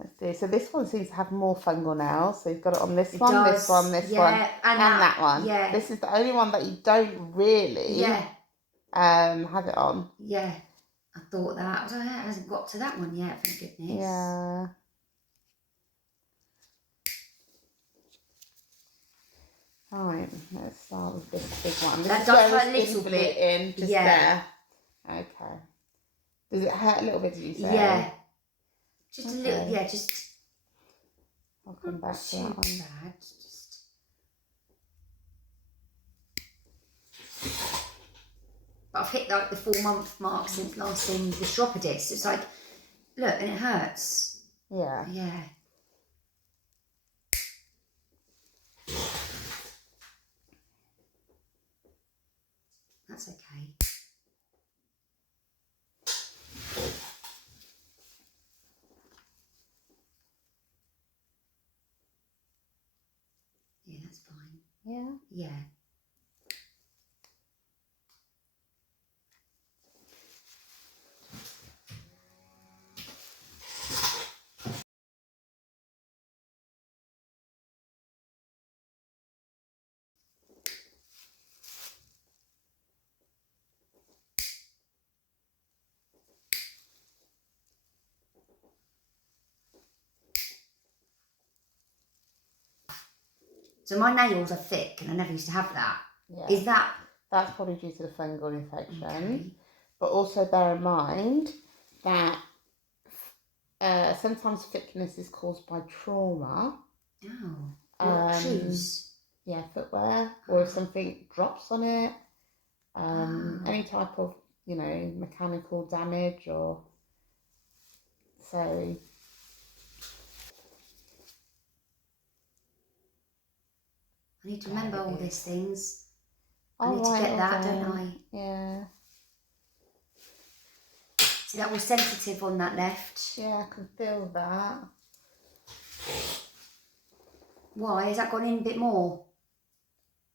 Let's see. So this one seems to have more fungal nails. So you've got it on this It one, does. this one, this one, and that one. Yeah. This is the only one that you don't really have it on. Yeah. I thought that. I don't know, it hasn't got to that one yet, thank goodness. Yeah. Right, let's start with this big one. This That is does where hurt a it's little been bit. in, just there. Okay. Does it hurt a little bit, did you say? Yeah. Just a little, yeah, just... I'll come back to that one. Bad. Just... But I've hit like the 4-month mark since last seeing the stropodis. It's like, look, and it hurts. Yeah. Yeah. That's okay. Yeah, that's fine. Yeah? Yeah. So my nails are thick and I never used to have that. Yeah. Is that... That's probably due to the fungal infection. Okay. But also bear in mind that sometimes thickness is caused by trauma. Oh. What, shoes? Yeah, footwear. Or if something drops on it. Any type of, you know, mechanical damage or... So... I need to remember all these things. I Oh, need to get that, don't I? Yeah. See, that was sensitive on that left. Yeah, I can feel that. Why? Has that gone in a bit more?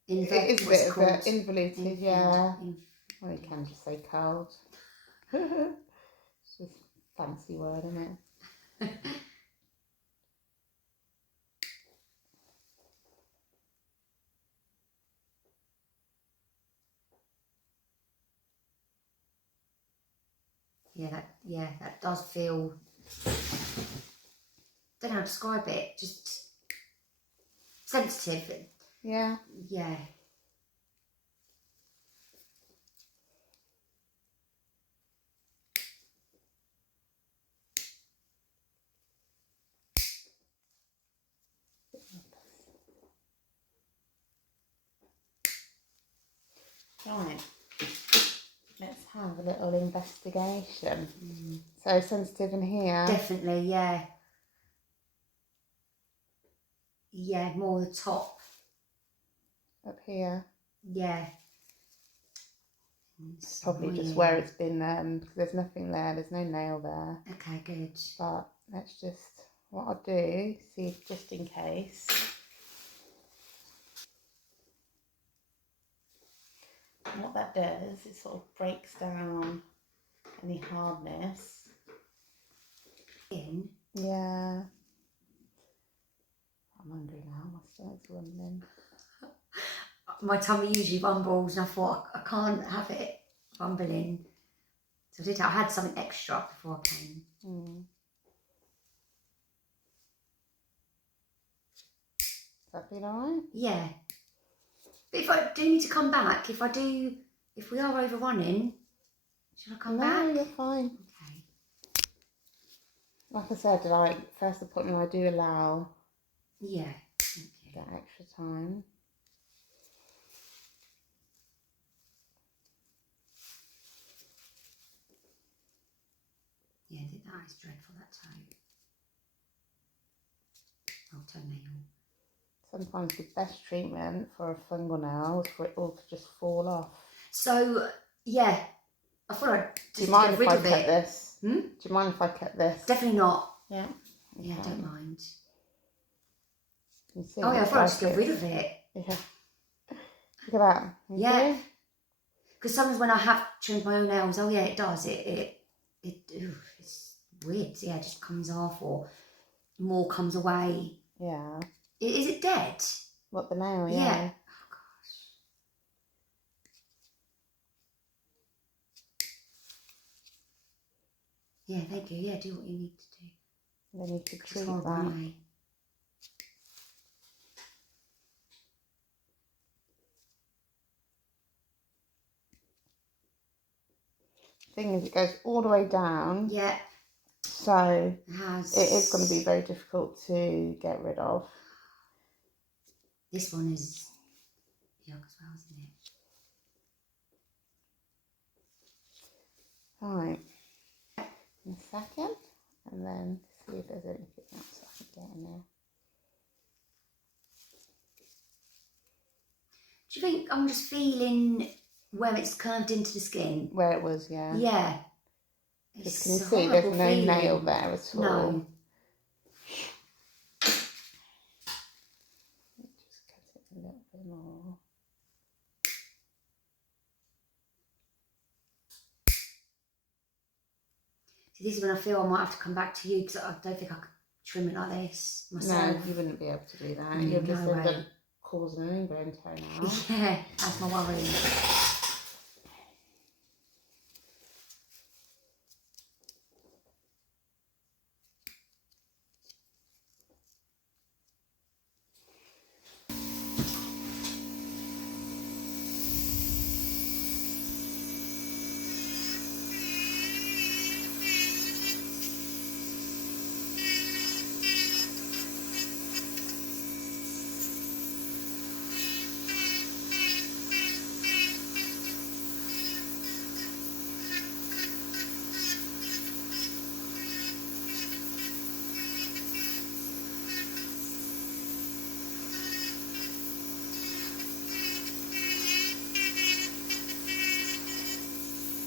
It is a bit of it, involuted, yeah. Well, you can just say cold. It's just a fancy word, isn't it? Yeah, that does feel... Don't know how to describe it. Just sensitive. Yeah. Yeah. Right. Let's have a little investigation. So sensitive in here? Definitely, yeah. Yeah, more the top. Up here? Yeah. It's probably just where it's been, because there's nothing there, there's no nail there. Okay, good. But let's just, what I'll do, see, just in case. And what that does, it sort of breaks down any hardness. Yeah. I'm hungry now, my stomach's rumbling. My tummy usually rumbles and I thought I can't have it rumbling. So I had something extra before I came. Does that feel alright? Yeah. But if I do need to come back, if we are overrunning, should I come back? No, you're fine. Okay. Like I said, like first appointment I do allow that extra time. Yeah, that is dreadful, that toe. Oh, toenail. Sometimes the best treatment for a fungal nail is for it all to just fall off. So, yeah, I thought I'd just Do you mind get if I rid of cut it. this? Do you mind if I cut this? Definitely not. Yeah. Okay. Yeah, I don't mind. You see, oh yeah, I thought I'd just get rid of it. Yeah. Look at that. Yeah. Because sometimes when I have trimmed my own nails, oh yeah, it does. It's weird. Yeah, it just comes off or more comes away. Yeah. Is it dead? What, the nail? Yeah. Yeah. Oh gosh. Yeah, thank you. Yeah, do what you need to do. Then you could It's treat horrible, that. anyway. Thing is, it goes all the way down. Yeah. So It is going to be very difficult to get rid of. This one is yuck as well, isn't it? Right. In a second. And then see if there's anything else I can get in there. Do you think I'm just feeling where it's curved into the skin? Where it was, yeah. Yeah. Just can you see there's no nail there at all? No. Just cut it a little bit more. See, this is when I feel I might have to come back to you because I don't think I could trim it like this myself. No, you wouldn't be able to do that. You'll just no end way. up causing an ingrown toenail. Yeah, that's my worry.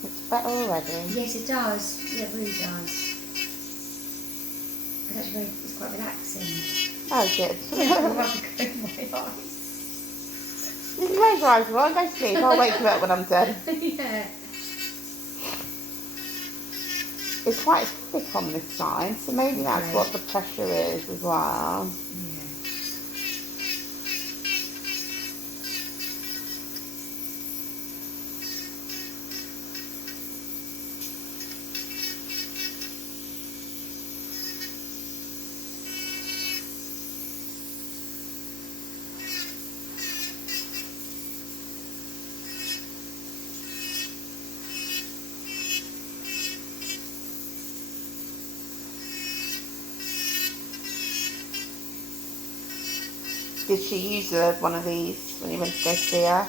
It's better already. Yes, it does. Yeah, it really does. But that's very, it's quite relaxing. Oh, good. Yeah, I'm about to close my eyes. You can close your eyes while I go to sleep. I'll wake you up when I'm done. Yeah. It's quite thick on this side, so maybe that's what the pressure is as well. Did she use one of these when you went to go see her?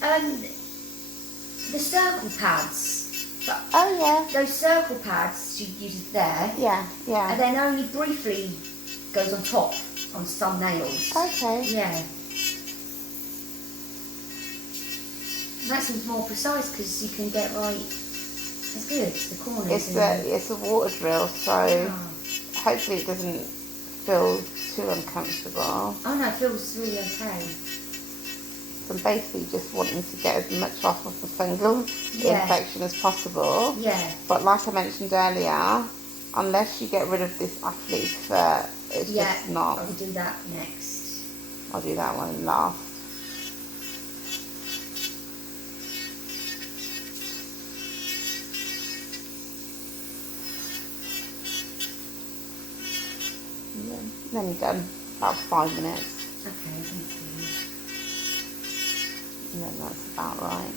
The circle pads. But Oh yeah. those circle pads she uses there. Yeah, yeah. And then only briefly goes on top on some nails. Okay. Yeah. That seems more precise because you can get right. It's good. The corners. It's a water drill, so hopefully it doesn't feel too uncomfortable. Oh no, it feels really okay. So I'm basically just wanting to get as much off of the fungal infection as possible. Yeah. But like I mentioned earlier, unless you get rid of this athlete's foot, it's just not. I'll do that next. I'll do that one last. Then you're done. About 5 minutes. Okay, thank you. And then that's about right.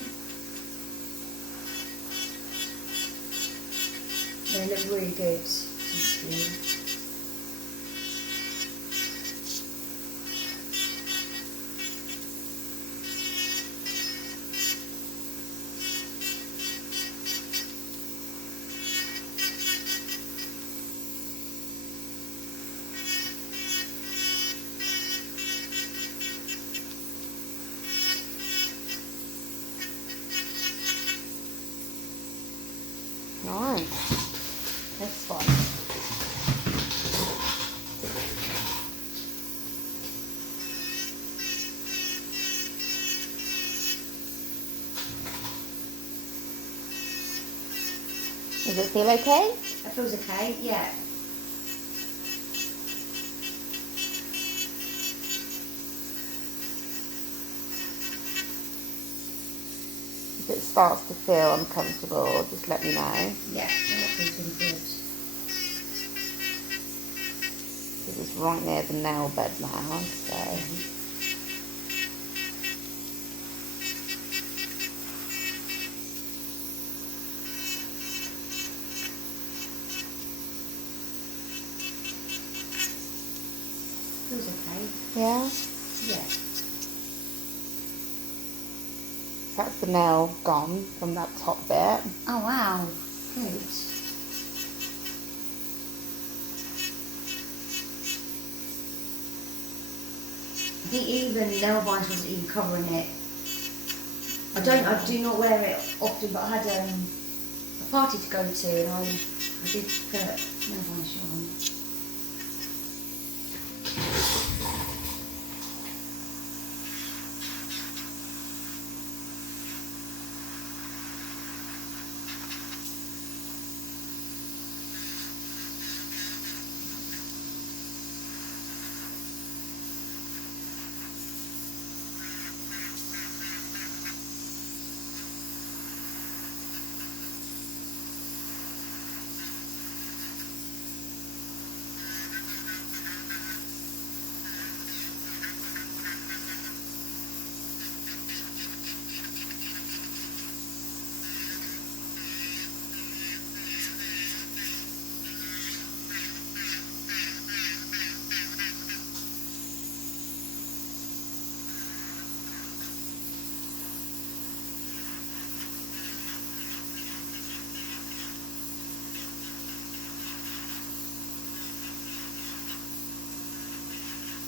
They look really good. Thank you. Right. This one. Does it feel okay? That feels okay, yeah. If it starts to feel uncomfortable, just let me know. Yeah, that feels really good. Because it's right near the nail bed now, so. Feels okay. Yeah? Yeah. That's the nail gone from that top bit. Oh wow, good. I think even nail varnish wasn't even covering it. I do not wear it often, but I had a party to go to and I did put nail varnish on.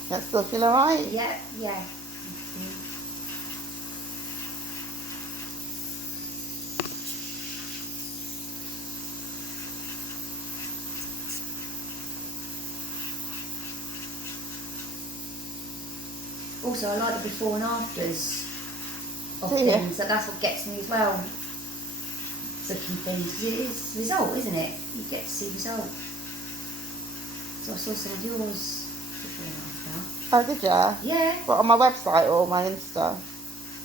That still feel alright? Yeah, yeah. Also, I like the before and afters of Do you? things. That's what gets me as well. Looking things. 'Cause it is result, isn't it? You get to see result. So I saw some of yours before and after. Oh, did ya? Yeah, What, on my website or my Insta?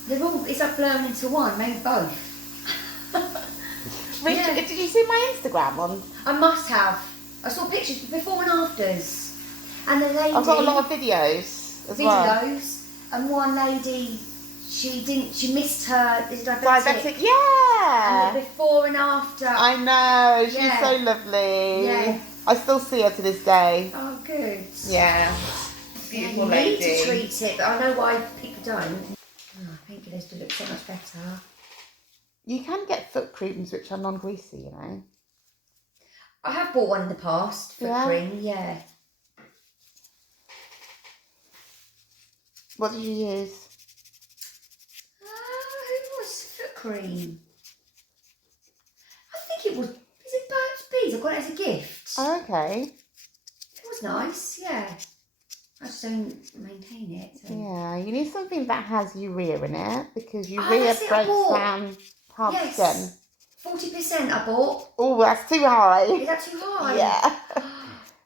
they're all. It's like blown into one. Maybe both. Yeah. Did you see my Instagram one? I must have. I saw pictures before and afters, and the lady. I've got a lot of videos as well. And one lady, she missed her. Is diabetic. Diabetic, yeah. And the before and after. I know, she's Yeah. so lovely. Yeah. I still see her to this day. Oh, good. Yeah. Yeah, Beautiful you lady. need to treat it, but I know why people don't. Oh, painkillers do look so much better. You can get foot creams which are non-greasy, you know. I have bought one in the past, foot cream, yeah. What did you use? Who was foot cream? I think it was, is it Burt's Bees? I got it as a gift. Oh, okay. It was nice, yeah. I just don't maintain it. So. Yeah, you need something that has urea in it because urea that's it, I breaks bought. down hard skin. 40% I bought. Oh, that's too high. Is that too high? Yeah.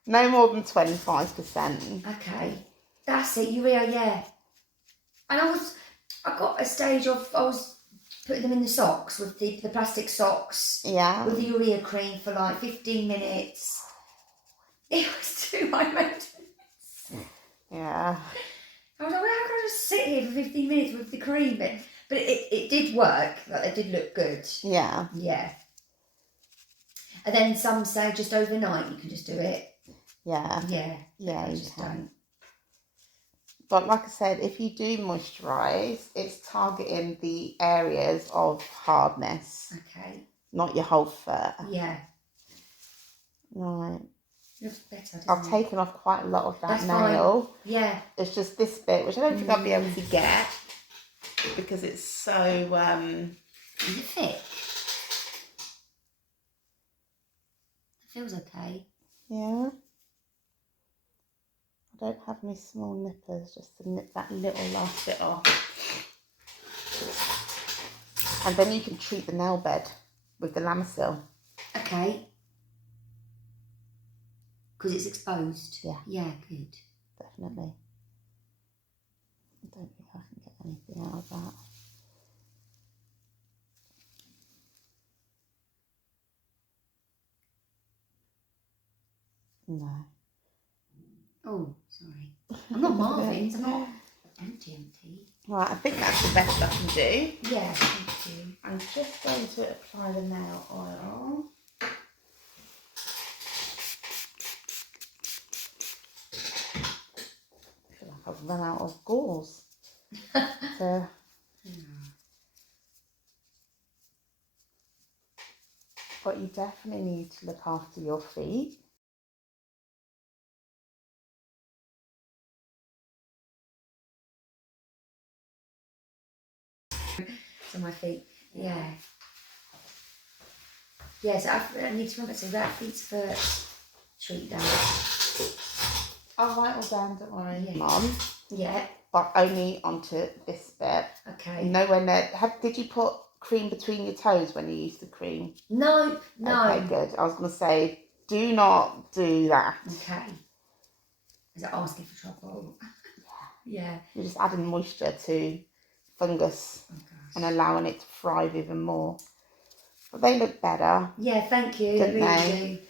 No more than 25%. Okay. That's it, urea, yeah. And I got a stage of, I was putting them in the socks with the plastic socks. Yeah. With the urea cream for like 15 minutes. It was too high maintenance. Yeah. I was like, well, how can I just sit here for 15 minutes with the cream? But it did work. Like, it did look good. Yeah. Yeah. And then some say just overnight you can just do it. Yeah. Yeah. Yeah, I you just can. don't. But like I said, if you do moisturise, it's targeting the areas of hardness, Okay. not your whole foot. Yeah. Looks Right. better, doesn't I've it? taken off quite a lot of that That's nail. fine. Yeah. It's just this bit, which I don't think I'll be able to get because it's so... Does it fit? It feels okay. Yeah. I don't have any small nippers, just to nip that little last bit off. And then you can treat the nail bed with the Lamisil. Okay. Because it's exposed. Yeah. Yeah, good. Definitely. I don't think I can get anything out of that. No. Oh, sorry. I'm not Marvin's. I'm not empty. Right, I think that's the best I can do. Yeah, thank you. I'm just going to apply the nail oil. I feel like I've run out of gauze. So, but you definitely need to look after your feet. To my feet. Yeah. Yeah, so I need to remember, so that feet's first treat down. I'll write all down, don't worry. Yeah. Mum. Yeah. But only onto this bit. Okay. You know when did you put cream between your toes when you used the cream? No. Okay, good. I was going to say, do not do that. Okay. Is it asking for trouble? Yeah. You're just adding moisture to fungus and allowing it to thrive even more. But they look better. Yeah, thank you. Didn't They really they?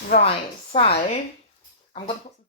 do. Right, so I'm going to put some